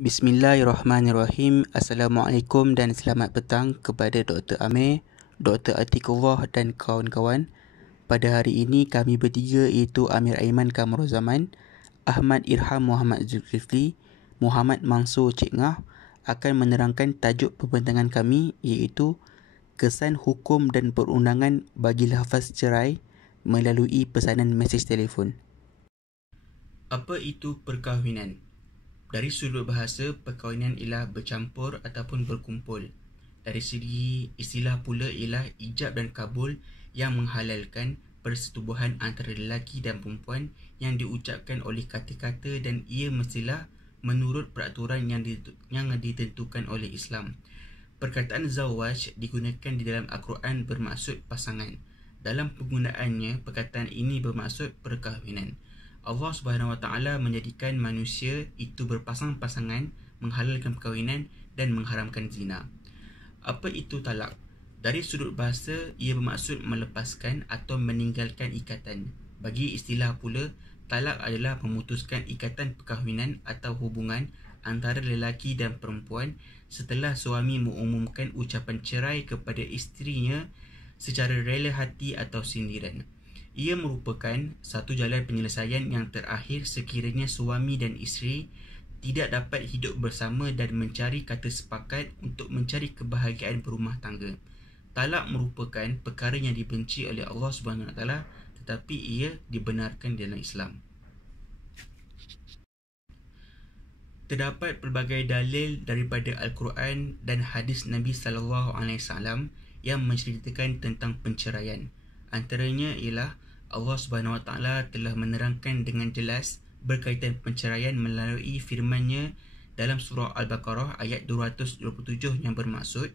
Bismillahirrahmanirrahim. Assalamualaikum dan selamat petang kepada Dr. Amir, Dr. Atiqullah dan kawan-kawan. Pada hari ini kami bertiga iaitu Amir Aiman Kamruzaman, Ahmad Irham Muhammad Zulkifli, Muhammad Mansur Cik Ngah akan menerangkan tajuk pembentangan kami iaitu kesan hukum dan perundangan bagi lafaz cerai melalui pesanan mesej telefon. Apa itu perkahwinan? Dari sudut bahasa, perkahwinan ialah bercampur ataupun berkumpul. Dari segi istilah pula ialah ijab dan kabul yang menghalalkan persetubuhan antara lelaki dan perempuan yang diucapkan oleh kata-kata dan ia mestilah menurut peraturan yang ditentukan oleh Islam. Perkataan zawaj digunakan di dalam Al-Quran bermaksud pasangan. Dalam penggunaannya, perkataan ini bermaksud perkahwinan. Allah Subhanahu Wa Taala menjadikan manusia itu berpasang-pasangan, menghalalkan perkahwinan dan mengharamkan zina. Apa itu talak? Dari sudut bahasa, ia bermaksud melepaskan atau meninggalkan ikatan. Bagi istilah pula, talak adalah memutuskan ikatan perkahwinan atau hubungan antara lelaki dan perempuan setelah suami mengumumkan ucapan cerai kepada isterinya secara rela hati atau sindiran. Ia merupakan satu jalan penyelesaian yang terakhir sekiranya suami dan isteri tidak dapat hidup bersama dan mencari kata sepakat untuk mencari kebahagiaan berumah tangga. Talak merupakan perkara yang dibenci oleh Allah Subhanahu Wa Taala, tetapi ia dibenarkan dalam Islam. Terdapat pelbagai dalil daripada Al-Quran dan hadis Nabi sallallahu alaihi wasallam yang menceritakan tentang penceraian. Antaranya ialah Allah Subhanahu Wa Taala telah menerangkan dengan jelas berkaitan penceraian melalui firman-Nya dalam surah Al-Baqarah ayat 227 yang bermaksud,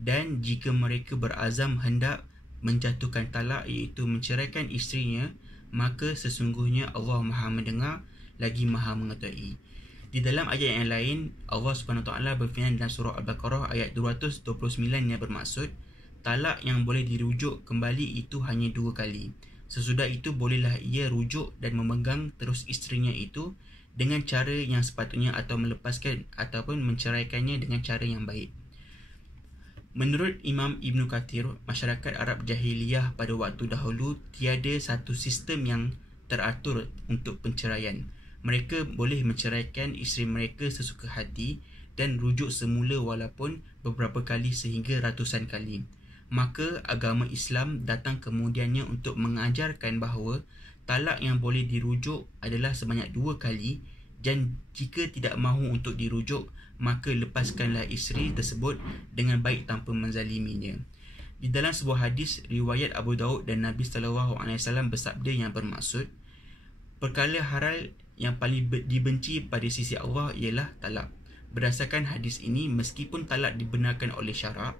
dan jika mereka berazam hendak menjatuhkan talak iaitu menceraikan isterinya, maka sesungguhnya Allah Maha mendengar lagi Maha mengetahui. Di dalam ayat yang lain, Allah Subhanahu Wa Taala berfirman dalam surah Al-Baqarah ayat 229 yang bermaksud, talak yang boleh dirujuk kembali itu hanya 2 kali. Sesudah itu bolehlah ia rujuk dan memegang terus isterinya itu dengan cara yang sepatutnya atau melepaskan ataupun menceraikannya dengan cara yang baik. Menurut Imam Ibn Kathir, masyarakat Arab Jahiliyah pada waktu dahulu tiada satu sistem yang teratur untuk penceraian. Mereka boleh menceraikan isteri mereka sesuka hati dan rujuk semula walaupun beberapa kali sehingga ratusan kali. Maka agama Islam datang kemudiannya untuk mengajarkan bahawa talak yang boleh dirujuk adalah sebanyak 2 kali, dan jika tidak mahu untuk dirujuk, maka lepaskanlah isteri tersebut dengan baik tanpa menzaliminya. Di dalam sebuah hadis riwayat Abu Daud dan Nabi SAW bersabda yang bermaksud, perkara haram yang paling dibenci pada sisi Allah ialah talak. Berdasarkan hadis ini, meskipun talak dibenarkan oleh syarak,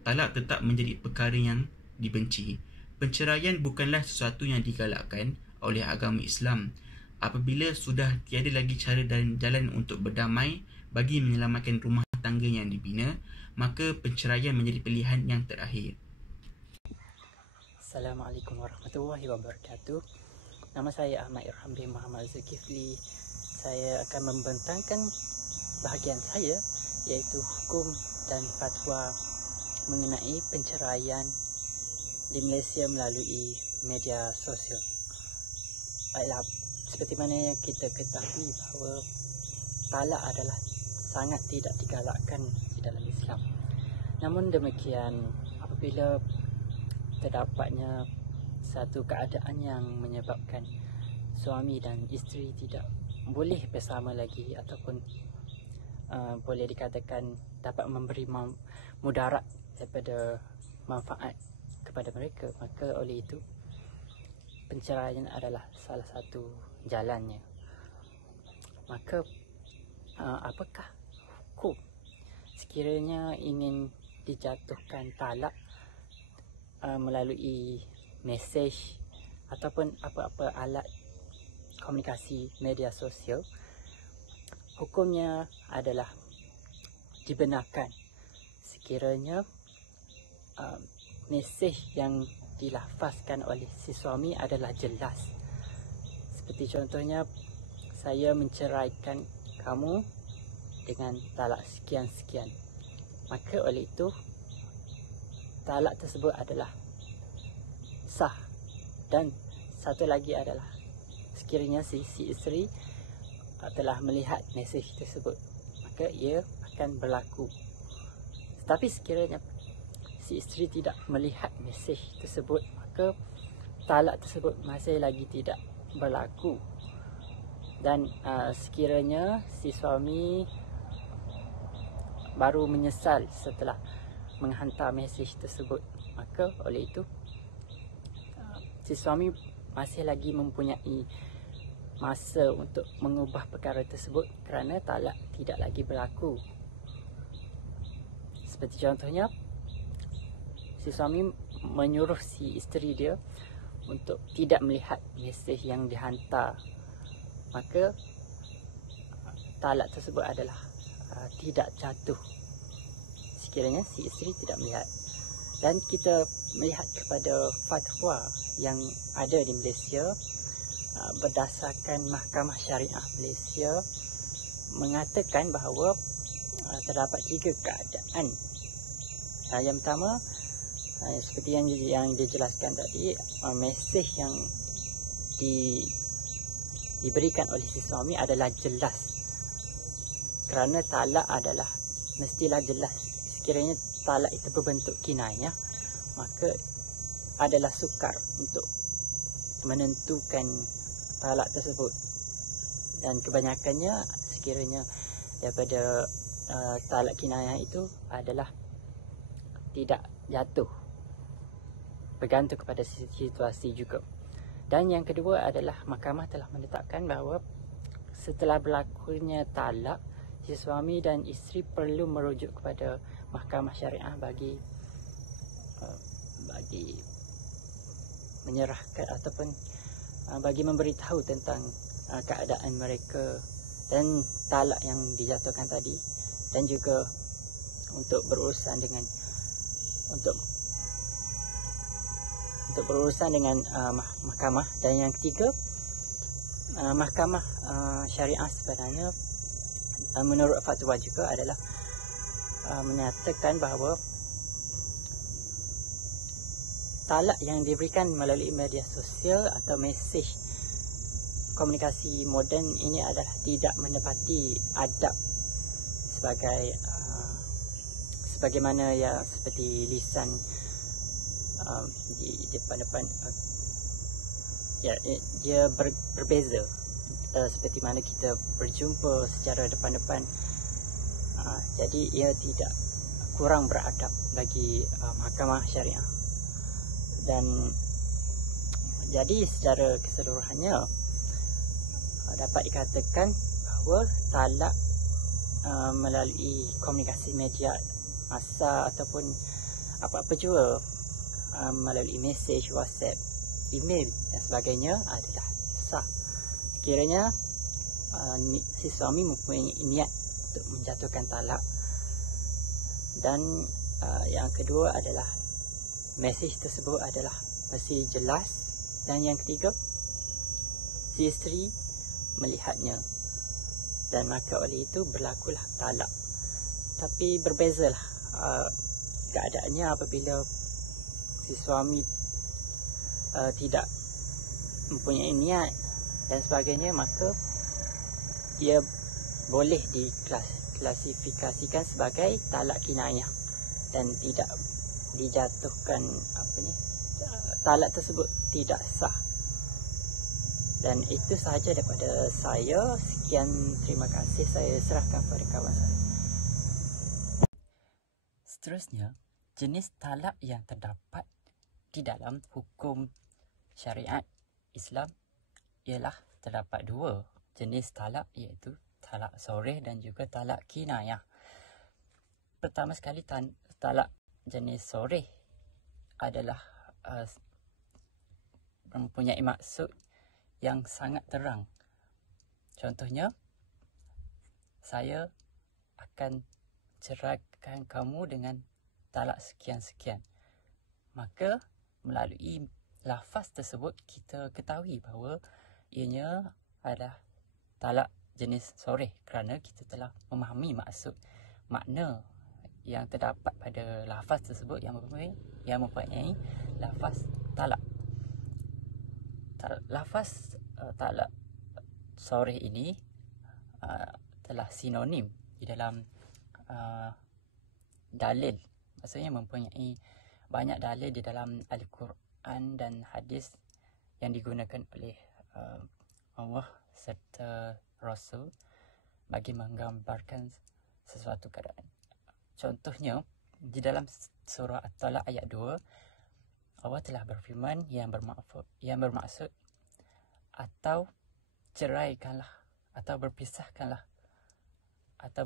talak tetap menjadi perkara yang dibenci. Penceraian bukanlah sesuatu yang digalakkan oleh agama Islam. Apabila sudah tiada lagi cara dan jalan untuk berdamai bagi menyelamatkan rumah tangga yang dibina, maka penceraian menjadi pilihan yang terakhir. Assalamualaikum warahmatullahi wabarakatuh. Nama saya Ahmad Irham bin Muhammad Zulkifli. Saya akan membentangkan bahagian saya iaitu hukum dan fatwa mengenai penceraian di Malaysia melalui media sosial. Baiklah, seperti mana yang kita ketahui bahawa talak adalah sangat tidak digalakkan di dalam Islam. Namun demikian, apabila terdapatnya satu keadaan yang menyebabkan suami dan isteri tidak boleh bersama lagi ataupun boleh dikatakan dapat memberi mudarat daripada manfaat kepada mereka, maka oleh itu penceraian adalah salah satu jalannya. Maka apakah hukum sekiranya ingin dijatuhkan talak melalui mesej ataupun apa-apa alat komunikasi media sosial? Hukumnya adalah dibenarkan sekiranya mesej yang dilafazkan oleh si suami adalah jelas. Seperti contohnya, saya menceraikan kamu dengan talak sekian-sekian. Maka oleh itu talak tersebut adalah sah. Dan satu lagi adalah sekiranya si isteri telah melihat mesej tersebut, maka ia akan berlaku. Tetapi sekiranya si isteri tidak melihat mesej tersebut, maka talak tersebut masih lagi tidak berlaku. Dan sekiranya si suami baru menyesal setelah menghantar mesej tersebut, maka oleh itu si suami masih lagi mempunyai masa untuk mengubah perkara tersebut kerana talak tidak lagi berlaku. Seperti contohnya, si suami menyuruh si isteri dia untuk tidak melihat mesej yang dihantar, maka talak tersebut adalah tidak jatuh sekiranya si isteri tidak melihat. Dan kita melihat kepada fatwa yang ada di Malaysia, berdasarkan Mahkamah Syariah Malaysia mengatakan bahawa terdapat 3 keadaan. Yang pertama, seperti yang dijelaskan tadi, mesej yang diberikan oleh si suami adalah jelas. Kerana talak adalah mestilah jelas. Sekiranya talak itu berbentuk kinayah, maka adalah sukar untuk menentukan talak tersebut. Dan kebanyakannya sekiranya daripada talak kinayah itu adalah tidak jatuh, bergantung kepada situasi juga. Dan yang kedua adalah mahkamah telah menetapkan bahawa setelah berlakunya talak, si suami dan isteri perlu merujuk kepada mahkamah syariah bagi menyerahkan ataupun bagi memberitahu tentang keadaan mereka dan talak yang dijatuhkan tadi, dan juga untuk berurusan dengan mahkamah. Dan yang ketiga, mahkamah syariah sebenarnya menurut fatwa juga adalah menyatakan bahawa talak yang diberikan melalui media sosial atau mesej komunikasi moden ini adalah tidak menepati adab sebagaimana ya seperti lisan di depan-depan, ya dia berbeza seperti mana kita berjumpa secara depan-depan. Jadi ia tidak kurang beradab bagi mahkamah syariah. Dan jadi secara keseluruhannya dapat dikatakan bahawa talak melalui komunikasi media masa ataupun apa-apa juga, melalui mesej, WhatsApp, email dan sebagainya adalah sah sekiranya si suami mempunyai niat untuk menjatuhkan talak. Dan yang kedua adalah mesej tersebut adalah mesti jelas. Dan yang ketiga, si isteri melihatnya, dan maka oleh itu berlakulah talak. Tapi berbezalah keadaannya apabila si suami tidak mempunyai niat dan sebagainya, maka ia boleh diklasifikasikan sebagai talak kinayah dan tidak dijatuhkan talak tersebut tidak sah. Dan itu sahaja daripada saya. Sekian, terima kasih. Saya serahkan kepada kawan saya. Seterusnya, jenis talak yang terdapat di dalam hukum syariat Islam ialah terdapat 2 jenis talak, iaitu talak soreh dan juga talak kinayah. Pertama sekali, talak jenis soreh adalah mempunyai maksud yang sangat terang. Contohnya, saya akan ceraikan kamu dengan talak sekian-sekian. Maka melalui lafaz tersebut kita ketahui bahawa ianya adalah talak jenis soreh kerana kita telah memahami maksud makna yang terdapat pada lafaz tersebut yang mempunyai lafaz talak. Lafaz talak soreh ini telah sinonim di dalam dalil. Maksudnya mempunyai banyak dalil di dalam Al-Quran dan hadis yang digunakan oleh Allah serta Rasul bagi menggambarkan sesuatu keadaan. Contohnya, di dalam surah At-Talaq ayat 2, Allah telah berfirman yang bermaksud atau ceraikanlah atau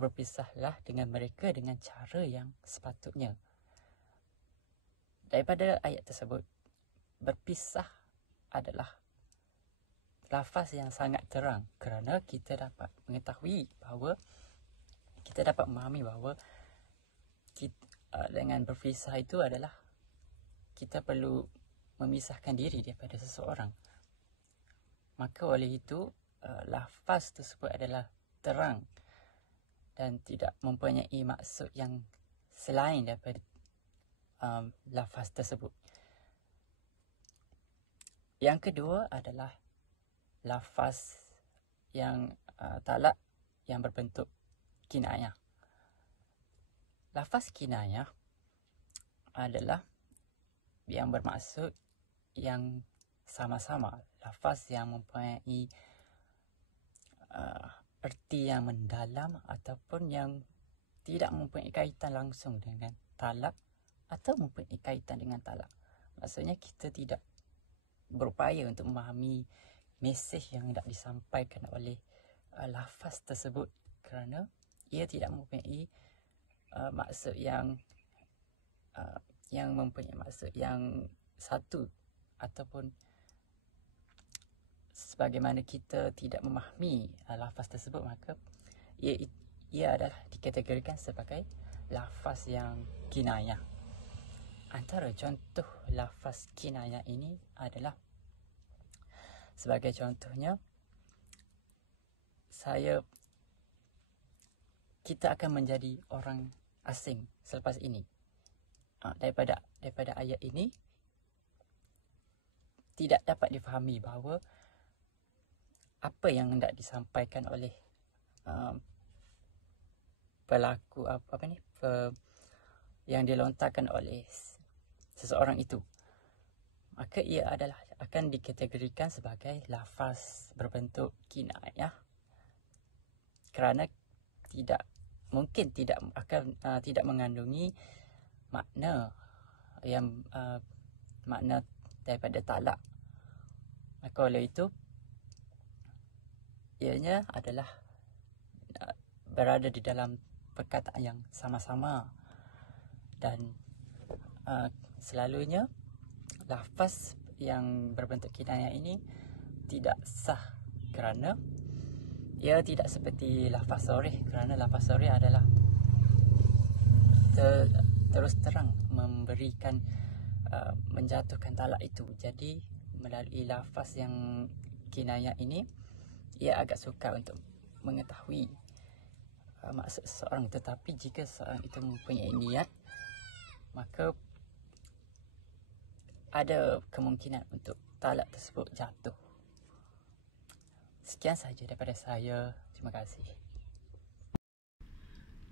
berpisahlah dengan mereka dengan cara yang sepatutnya. Daripada ayat tersebut, berpisah adalah lafaz yang sangat terang kerana kita dapat mengetahui bahawa kita dapat memahami bahawa dengan berpisah itu adalah kita perlu memisahkan diri daripada seseorang. Maka oleh itu lafaz tersebut adalah terang dan tidak mempunyai maksud yang selain daripada lafaz tersebut. Yang kedua adalah lafaz yang talak yang berbentuk kinayah. Lafaz kinayah adalah yang bermaksud yang sama-sama. Lafaz yang mempunyai erti yang mendalam ataupun yang tidak mempunyai kaitan langsung dengan talak atau mempunyai kaitan dengan talak. Maksudnya kita tidak berupaya untuk memahami mesej yang hendak disampaikan oleh lafaz tersebut kerana ia tidak mempunyai maksud yang mempunyai maksud yang satu, ataupun sebagaimana kita tidak memahami lafaz tersebut, maka ia adalah dikategorikan sebagai lafaz yang kinayah. Antara contoh lafaz kinayah ini adalah, sebagai contohnya, kita akan menjadi orang asing selepas ini. Daripada ayat ini tidak dapat difahami bahawa apa yang hendak disampaikan oleh pelaku yang dilontarkan oleh seseorang itu. Maka ia akan dikategorikan sebagai lafaz berbentuk kinayah kerana tidak mengandungi makna yang makna daripada talak. Maka oleh itu ianya adalah berada di dalam perkataan yang sama-sama, dan selalunya lafaz yang berbentuk kinayah ini tidak sah kerana ia tidak seperti lafaz soreh, kerana lafaz soreh adalah terus terang memberikan menjatuhkan talak itu. Jadi melalui lafaz yang kinayah ini, ia agak sukar untuk mengetahui maksud seseorang. Tetapi jika seseorang itu mempunyai niat, maka ada kemungkinan untuk talak tersebut jatuh. Sekian sahaja daripada saya. Terima kasih.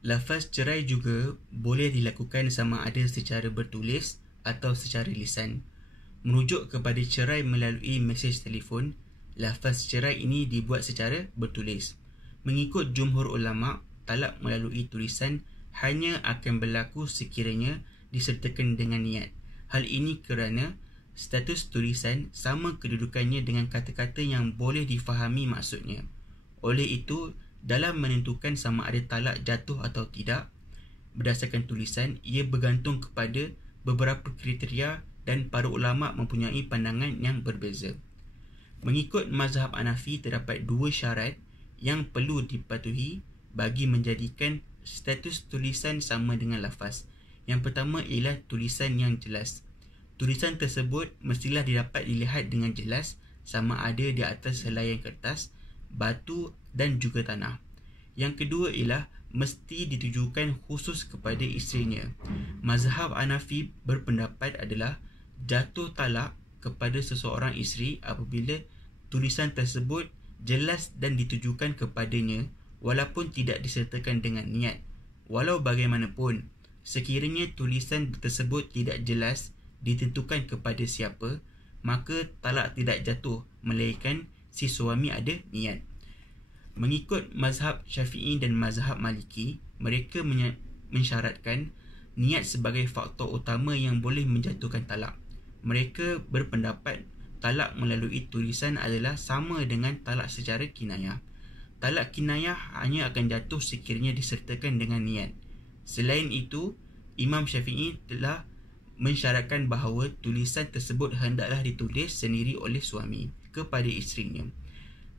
Lafaz cerai juga boleh dilakukan sama ada secara bertulis atau secara lisan. Merujuk kepada cerai melalui mesej telefon, lafaz cerai ini dibuat secara bertulis. Mengikut jumhur ulama', talak melalui tulisan hanya akan berlaku sekiranya disertakan dengan niat. Hal ini kerana status tulisan sama kedudukannya dengan kata-kata yang boleh difahami maksudnya. Oleh itu, dalam menentukan sama ada talak jatuh atau tidak berdasarkan tulisan, ia bergantung kepada beberapa kriteria dan para ulama' mempunyai pandangan yang berbeza. Mengikut mazhab Hanafi, terdapat dua syarat yang perlu dipatuhi bagi menjadikan status tulisan sama dengan lafaz. Yang pertama ialah tulisan yang jelas. Tulisan tersebut mestilah dapat dilihat dengan jelas sama ada di atas helaian kertas, batu dan juga tanah. Yang kedua ialah mesti ditujukan khusus kepada isterinya. Mazhab Hanafi berpendapat adalah jatuh talak kepada seseorang isteri apabila tulisan tersebut jelas dan ditujukan kepadanya walaupun tidak disertakan dengan niat. Walau bagaimanapun, sekiranya tulisan tersebut tidak jelas ditentukan kepada siapa, maka talak tidak jatuh melainkan si suami ada niat. Mengikut mazhab Syafi'i dan mazhab Maliki, mereka mensyaratkan niat sebagai faktor utama yang boleh menjatuhkan talak. Mereka berpendapat talak melalui tulisan adalah sama dengan talak secara kinayah. Talak kinayah hanya akan jatuh sekiranya disertakan dengan niat. Selain itu, Imam Syafi'i telah mensyaratkan bahawa tulisan tersebut hendaklah ditulis sendiri oleh suami kepada isterinya.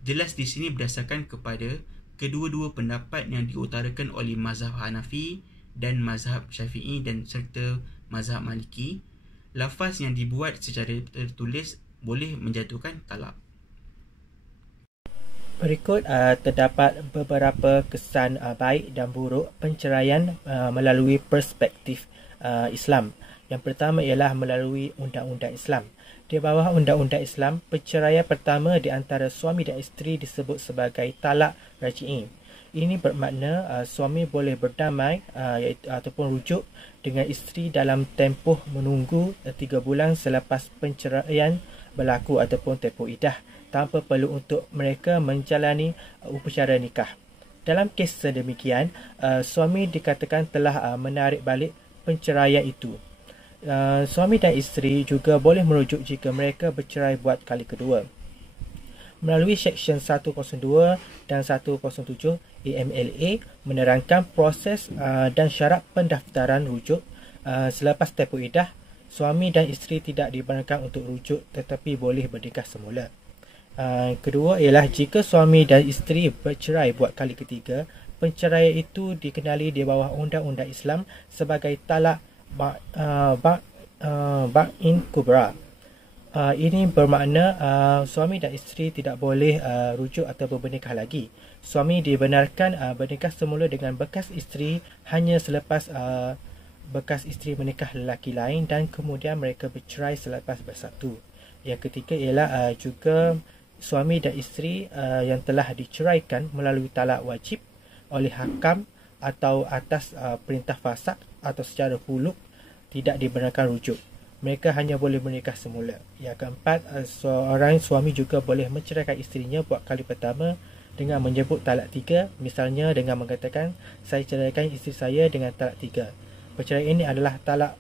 Jelas di sini berdasarkan kepada kedua-dua pendapat yang diutarakan oleh mazhab Hanafi dan mazhab Syafi'i dan serta mazhab Maliki, lafaz yang dibuat secara tertulis boleh menjatuhkan talak. Berikut terdapat beberapa kesan baik dan buruk penceraian melalui perspektif Islam. Yang pertama ialah melalui undang-undang Islam. Di bawah undang-undang Islam, perceraian pertama di antara suami dan isteri disebut sebagai talak raj'i. Ini bermakna suami boleh berdamai ataupun rujuk dengan isteri dalam tempoh menunggu 3 bulan selepas penceraian berlaku ataupun tempoh iddah, tanpa perlu untuk mereka menjalani upacara nikah. Dalam kes sedemikian, suami dikatakan telah menarik balik penceraian itu. Suami dan isteri juga boleh merujuk jika mereka bercerai buat kali kedua. Melalui Seksyen 102 dan 107 AMLA menerangkan proses dan syarat pendaftaran rujuk. Selepas tempoh iddah, suami dan isteri tidak dibenarkan untuk rujuk tetapi boleh bernikah semula. Kedua ialah jika suami dan isteri bercerai buat kali ketiga, penceraian itu dikenali di bawah undang-undang Islam sebagai talak ba'in kubra. Ini bermakna suami dan isteri tidak boleh rujuk atau bernikah lagi. Suami dibenarkan bernikah semula dengan bekas isteri hanya selepas bekas isteri menikah lelaki lain dan kemudian mereka bercerai selepas bersatu. Yang ketiga ialah juga suami dan isteri yang telah diceraikan melalui talak wajib oleh hakam atau atas perintah fasaq atau secara huluk tidak dibenarkan rujuk. Mereka hanya boleh menikah semula. Yang keempat, seorang suami juga boleh menceraikan isterinya buat kali pertama dengan menyebut talak 3, misalnya dengan mengatakan, saya ceraikan isteri saya dengan talak 3. Perceraian ini adalah talak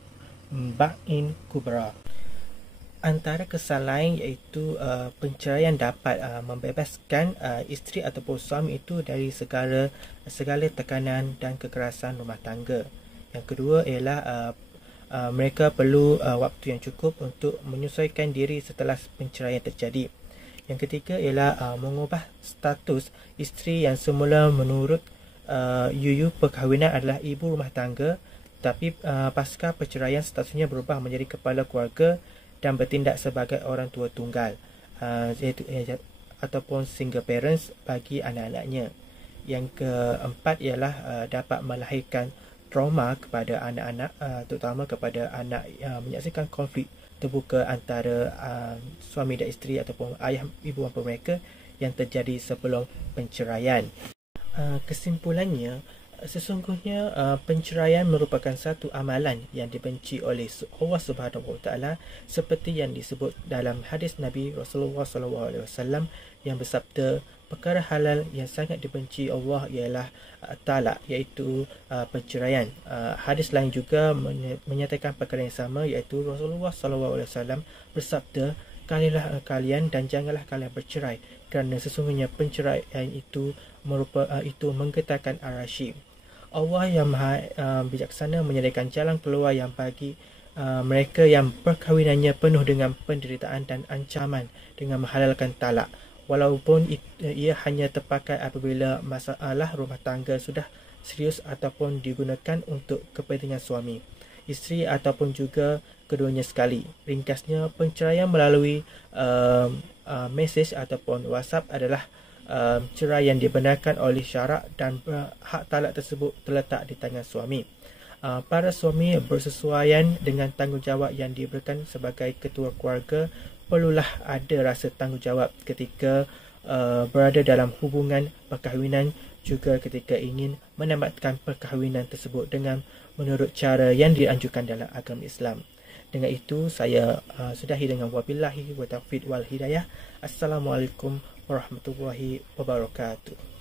ba'in kubra. Antara kesan lain iaitu penceraian dapat membebaskan isteri ataupun suami itu dari segala tekanan dan kekerasan rumah tangga. Yang kedua ialah mereka perlu waktu yang cukup untuk menyesuaikan diri setelah penceraian terjadi. Yang ketiga ialah mengubah status isteri yang semula menurut UU perkahwinan adalah ibu rumah tangga, tapi pasca perceraian statusnya berubah menjadi kepala keluarga dan bertindak sebagai orang tua tunggal, ataupun single parents bagi anak-anaknya. Yang keempat ialah dapat melahirkan trauma kepada anak-anak, terutama kepada anak yang menyaksikan konflik terbuka antara suami dan isteri ataupun ayah ibu bapa mereka yang terjadi sebelum penceraian. Kesimpulannya, sesungguhnya penceraian merupakan satu amalan yang dibenci oleh Allah Subhanahu Wa Taala seperti yang disebut dalam hadis Nabi Rasulullah SAW yang bersabda, perkara halal yang sangat dibenci Allah ialah talak, iaitu penceraian. Hadis lain juga menyatakan perkara yang sama, iaitu Rasulullah SAW bersabda, kalilah kalian dan janganlah kalian bercerai, kerana sesungguhnya penceraian itu menggetarkan arasy. Allah yang maha bijaksana menyediakan jalan keluar yang bagi mereka yang perkahwinannya penuh dengan penderitaan dan ancaman dengan menghalalkan talak, walaupun ia hanya terpakai apabila masalah rumah tangga sudah serius ataupun digunakan untuk kepentingan suami, isteri ataupun juga keduanya sekali. Ringkasnya, penceraian melalui mesej ataupun WhatsApp adalah cerai yang dibenarkan oleh syarak dan hak talak tersebut terletak di tangan suami. Para suami bersesuaian dengan tanggungjawab yang diberikan sebagai ketua keluarga perlulah ada rasa tanggungjawab ketika berada dalam hubungan perkahwinan, juga ketika ingin menamatkan perkahwinan tersebut dengan menurut cara yang dianjurkan dalam agama Islam. Dengan itu saya sudahi dengan wabillahi wa taufiq wal hidayah. Assalamualaikum warahmatullahi wabarakatuh.